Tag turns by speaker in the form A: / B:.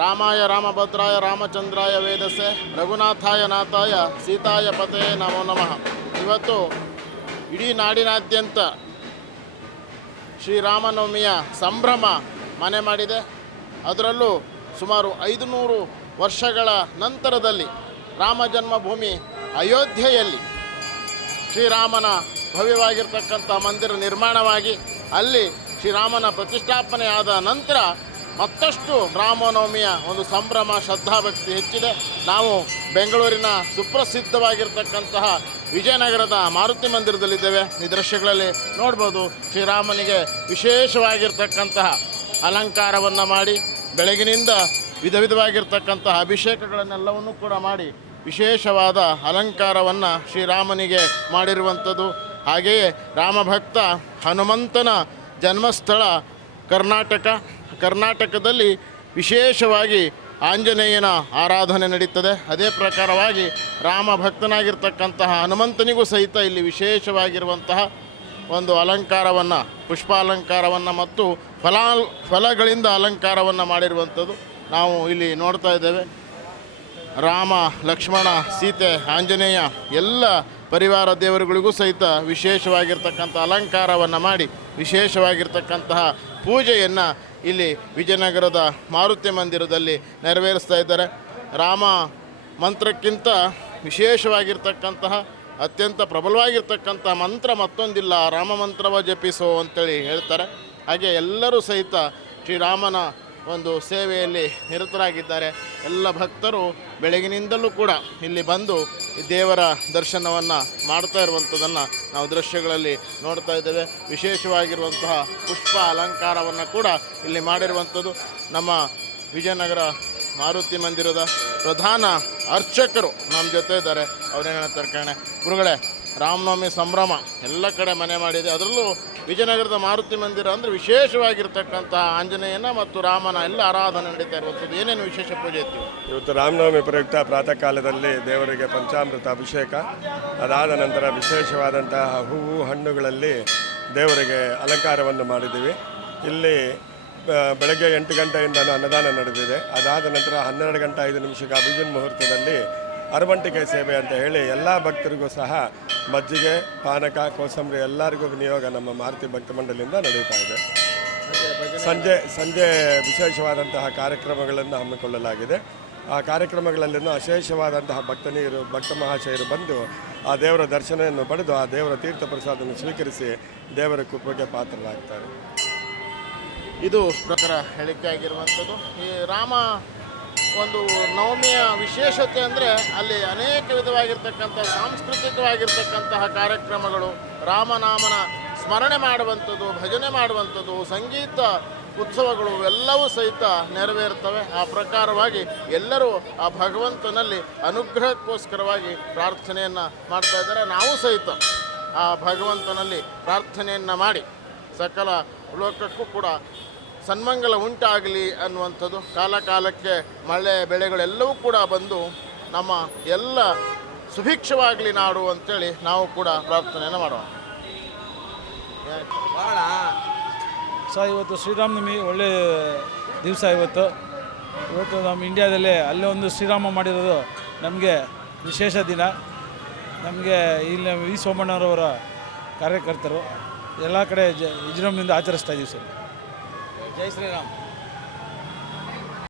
A: ರಾಮಾಯ ರಾಮಭದ್ರಾಯ ರಾಮಚಂದ್ರಾಯ ವೇದಸೆ ರಘುನಾಥಾಯ ನಾಥಾಯ ಸೀತಾಯ ಪತೆ ನಮೋ ನಮಃ. ಇವತ್ತು ಇಡೀ ನಾಡಿನಾದ್ಯಂತ ಶ್ರೀರಾಮನವಮಿಯ ಸಂಭ್ರಮ ಮನೆ ಮಾಡಿದೆ. ಅದರಲ್ಲೂ ಸುಮಾರು ಐದುನೂರು ವರ್ಷಗಳ ನಂತರದಲ್ಲಿ ರಾಮ ಜನ್ಮಭೂಮಿ ಅಯೋಧ್ಯೆಯಲ್ಲಿ ಶ್ರೀರಾಮನ ಭವ್ಯವಾಗಿರ್ತಕ್ಕಂಥ ಮಂದಿರ ನಿರ್ಮಾಣವಾಗಿ ಅಲ್ಲಿ ಶ್ರೀರಾಮನ ಪ್ರತಿಷ್ಠಾಪನೆ ಆದ ನಂತರ ಮತ್ತಷ್ಟು ರಾಮನವಮಿಯ ಒಂದು ಸಂಭ್ರಮ ಶ್ರದ್ಧಾಭಕ್ತಿ ಹೆಚ್ಚಿದೆ. ನಾವು ಬೆಂಗಳೂರಿನ ಸುಪ್ರಸಿದ್ಧವಾಗಿರ್ತಕ್ಕಂತಹ ವಿಜಯನಗರದ ಮಾರುತಿ ಮಂದಿರದಲ್ಲಿದ್ದೇವೆ. ಈ ದೃಶ್ಯಗಳಲ್ಲಿ ನೋಡ್ಬೋದು ಶ್ರೀರಾಮನಿಗೆ ವಿಶೇಷವಾಗಿರ್ತಕ್ಕಂತಹ ಅಲಂಕಾರವನ್ನು ಮಾಡಿ, ಬೆಳಗಿನಿಂದ ವಿಧ ವಿಧವಾಗಿರ್ತಕ್ಕಂತಹ ಅಭಿಷೇಕಗಳನ್ನೆಲ್ಲವನ್ನೂ ಕೂಡ ಮಾಡಿ, ವಿಶೇಷವಾದ ಅಲಂಕಾರವನ್ನು ಶ್ರೀರಾಮನಿಗೆ ಮಾಡಿರುವಂಥದ್ದು. ಹಾಗೆಯೇ ರಾಮಭಕ್ತ ಹನುಮಂತನ ಜನ್ಮಸ್ಥಳ ಕರ್ನಾಟಕ. ಕರ್ನಾಟಕದಲ್ಲಿ ವಿಶೇಷವಾಗಿ ಆಂಜನೇಯನ ಆರಾಧನೆ ನಡೀತದೆ. ಅದೇ ಪ್ರಕಾರವಾಗಿ ರಾಮ ಭಕ್ತನಾಗಿರ್ತಕ್ಕಂತಹ ಹನುಮಂತನಿಗೂ ಸಹಿತ ಇಲ್ಲಿ ವಿಶೇಷವಾಗಿರುವಂತಹ ಒಂದು ಅಲಂಕಾರವನ್ನು, ಪುಷ್ಪಾಲಂಕಾರವನ್ನು ಮತ್ತು ಫಲಾ ಫಲಗಳಿಂದ ಅಲಂಕಾರವನ್ನು ಮಾಡಿರುವಂಥದ್ದು ನಾವು ಇಲ್ಲಿ ನೋಡ್ತಾ ಇದ್ದೇವೆ. ರಾಮ, ಲಕ್ಷ್ಮಣ, ಸೀತೆ, ಆಂಜನೇಯ ಎಲ್ಲ ಪರಿವಾರ ದೇವರುಗಳಿಗೂ ಸಹಿತ ವಿಶೇಷವಾಗಿರ್ತಕ್ಕಂಥ ಅಲಂಕಾರವನ್ನು ಮಾಡಿ ವಿಶೇಷವಾಗಿರ್ತಕ್ಕಂತಹ ಪೂಜೆಯನ್ನು ಇಲ್ಲಿ ವಿಜಯನಗರದ ಮಾರುತಿ ಮಂದಿರದಲ್ಲಿ ನೆರವೇರಿಸ್ತಾ ಇದ್ದಾರೆ. ರಾಮ ಮಂತ್ರಕ್ಕಿಂತ ವಿಶೇಷವಾಗಿರ್ತಕ್ಕಂತಹ, ಅತ್ಯಂತ ಪ್ರಬಲವಾಗಿರ್ತಕ್ಕಂಥ ಮಂತ್ರ ಮತ್ತೊಂದಿಲ್ಲ, ರಾಮ ಮಂತ್ರವ ಜಪಿಸೋ ಅಂತೇಳಿ ಹೇಳ್ತಾರೆ. ಹಾಗೆ ಎಲ್ಲರೂ ಸಹಿತ ಶ್ರೀರಾಮನ ಒಂದು ಸೇವೆಯಲ್ಲಿ ನಿರತರಾಗಿದ್ದಾರೆ. ಎಲ್ಲ ಭಕ್ತರು ಬೆಳಗಿನಿಂದಲೂ ಕೂಡ ಇಲ್ಲಿ ಬಂದು ದೇವರ ದರ್ಶನವನ್ನು ಮಾಡ್ತಾ ಇರುವಂಥದ್ದನ್ನು ನಾವು ದೃಶ್ಯಗಳಲ್ಲಿ ನೋಡ್ತಾ ಇದ್ದೇವೆ. ವಿಶೇಷವಾಗಿರುವಂತಹ ಪುಷ್ಪ ಅಲಂಕಾರವನ್ನು ಕೂಡ ಇಲ್ಲಿ ಮಾಡಿರುವಂಥದ್ದು ನಮ್ಮ ವಿಜಯನಗರ ಮಾರುತಿ ಮಂದಿರದ ಪ್ರಧಾನ ಅರ್ಚಕರು ನಮ್ಮ ಜೊತೆ ಇದ್ದಾರೆ. ಅವ್ರೇನು ಹೇಳ್ತಾರೆ ಕಣೆ? ಗುರುಗಳೇ ರಾಮನವಮಿ ಸಂಭ್ರಮ ಎಲ್ಲ ಕಡೆ ಮನೆ ಮಾಡಿದೆ. ಅದರಲ್ಲೂ ವಿಜಯನಗರದ ಮಾರುತಿ ಮಂದಿರ ಅಂದರೆ ವಿಶೇಷವಾಗಿರ್ತಕ್ಕಂಥ ಆಂಜನೇಯನ ಮತ್ತು ರಾಮನ ಎಲ್ಲ ಆರಾಧನೆ ನಡೀತಾ ಇರುವಂಥದ್ದು. ಏನೇನು ವಿಶೇಷ ಪೂಜೆ ಇತ್ತು?
B: ಇವತ್ತು ರಾಮನವಮಿ ಪ್ರಯುಕ್ತ ಪ್ರಾತಃ ಕಾಲದಲ್ಲಿ ದೇವರಿಗೆ ಪಂಚಾಮೃತ ಅಭಿಷೇಕ. ಅದಾದ ನಂತರ ವಿಶೇಷವಾದಂತಹ ಹೂವು, ಹಣ್ಣುಗಳಲ್ಲಿ ದೇವರಿಗೆ ಅಲಂಕಾರವನ್ನು ಮಾಡಿದ್ದೀವಿ. ಇಲ್ಲಿ ಬೆಳಗ್ಗೆ ಎಂಟು ಗಂಟೆಯಿಂದ ಅನ್ನದಾನ ನಡೆದಿದೆ. ಅದಾದ ನಂತರ ಹನ್ನೆರಡು ಗಂಟೆ ಐದು ನಿಮಿಷಕ್ಕೆ ಅಭಿಜನ್ ಮುಹೂರ್ತದಲ್ಲಿ ಅರವಂಟಿಕೆ ಸೇವೆ ಅಂತ ಹೇಳಿ ಎಲ್ಲ ಭಕ್ತರಿಗೂ ಸಹ ಮಜ್ಜಿಗೆ, ಪಾನಕ, ಕೋಸಂಬರಿ ಎಲ್ಲರಿಗೂ ವಿನಿಯೋಗ ನಮ್ಮ ಮಾರುತಿ ಭಕ್ತ ಮಂಡಳಿಯಿಂದ ನಡೆಯುತ್ತಾ ಇದೆ. ಸಂಜೆ ಸಂಜೆ ವಿಶೇಷವಾದಂತಹ ಕಾರ್ಯಕ್ರಮಗಳನ್ನು ಹಮ್ಮಿಕೊಳ್ಳಲಾಗಿದೆ. ಆ ಕಾರ್ಯಕ್ರಮಗಳಲ್ಲಿನೂ ಅಶೇಷವಾದಂತಹ ಭಕ್ತನೀರು, ಭಕ್ತ ಮಹಾಶಯರು ಬಂದು ಆ ದೇವರ ದರ್ಶನವನ್ನು ಪಡೆದು ಆ ದೇವರ ತೀರ್ಥ ಪ್ರಸಾದವನ್ನು ಸ್ವೀಕರಿಸಿ ದೇವರ ಕೃಪೆಗೆ ಪಾತ್ರರಾಗ್ತಾರೆ.
A: ಇದು ಪ್ರಕಾರ ಹೇಳಿಕೆ ಆಗಿರುವಂಥದ್ದು ಈ ರಾಮ ಒಂದು ನವಮಿಯ ವಿಶೇಷತೆ ಅಂದರೆ ಅಲ್ಲಿ ಅನೇಕ ವಿಧವಾಗಿರ್ತಕ್ಕಂಥ ಸಾಂಸ್ಕೃತಿಕವಾಗಿರ್ತಕ್ಕಂತಹ ಕಾರ್ಯಕ್ರಮಗಳು, ರಾಮನಾಮನ ಸ್ಮರಣೆ ಮಾಡುವಂಥದ್ದು, ಭಜನೆ ಮಾಡುವಂಥದ್ದು, ಸಂಗೀತ ಉತ್ಸವಗಳು ಎಲ್ಲವೂ ಸಹಿತ ನೆರವೇರ್ತವೆ. ಆ ಪ್ರಕಾರವಾಗಿ ಎಲ್ಲರೂ ಆ ಭಗವಂತನಲ್ಲಿ ಅನುಗ್ರಹಕ್ಕೋಸ್ಕರವಾಗಿ ಪ್ರಾರ್ಥನೆಯನ್ನು ಮಾಡ್ತಾ ಇದ್ದಾರೆ. ನಾವು ಸಹಿತ ಆ ಭಗವಂತನಲ್ಲಿ ಪ್ರಾರ್ಥನೆಯನ್ನು ಮಾಡಿ ಸಕಲ ಲೋಕಕ್ಕೂ ಕೂಡ ಸನ್ಮಂಗಲ ಉಂಟಾಗಲಿ ಅನ್ನುವಂಥದ್ದು. ಕಾಲ ಕಾಲಕ್ಕೆ ಮಳೆ ಬೆಳೆಗಳೆಲ್ಲವೂ ಕೂಡ ಬಂದು ನಮ್ಮ ಎಲ್ಲ ಸುಭಿಕ್ಷವಾಗಲಿ ನಾಡು ಅಂತೇಳಿ ನಾವು ಕೂಡ ಪ್ರಾರ್ಥನೆಯನ್ನು ಮಾಡೋಣ.
C: ಸೊ ಇವತ್ತು ಶ್ರೀರಾಮನವಮಿ ಒಳ್ಳೆ ದಿವಸ ಇವತ್ತು. ಇವತ್ತು ನಮ್ಮ ಇಂಡಿಯಾದಲ್ಲಿ ಅಲ್ಲೇ ಒಂದು ಶ್ರೀರಾಮ ಮಾಡಿರೋದು ನಮಗೆ ವಿಶೇಷ ದಿನ. ನಮಗೆ ಇಲ್ಲಿ ವಿ ಸೋಮಣ್ಣರವರ ಕಾರ್ಯಕರ್ತರು ಎಲ್ಲ ಕಡೆ ಜ ವಿಜೃಂಭಣೆಯಿಂದ ಆಚರಿಸ್ತಾ ಇದ್ದೀವಿ ಸರ್. ಜೈ ಶ್ರೀರಾಮ್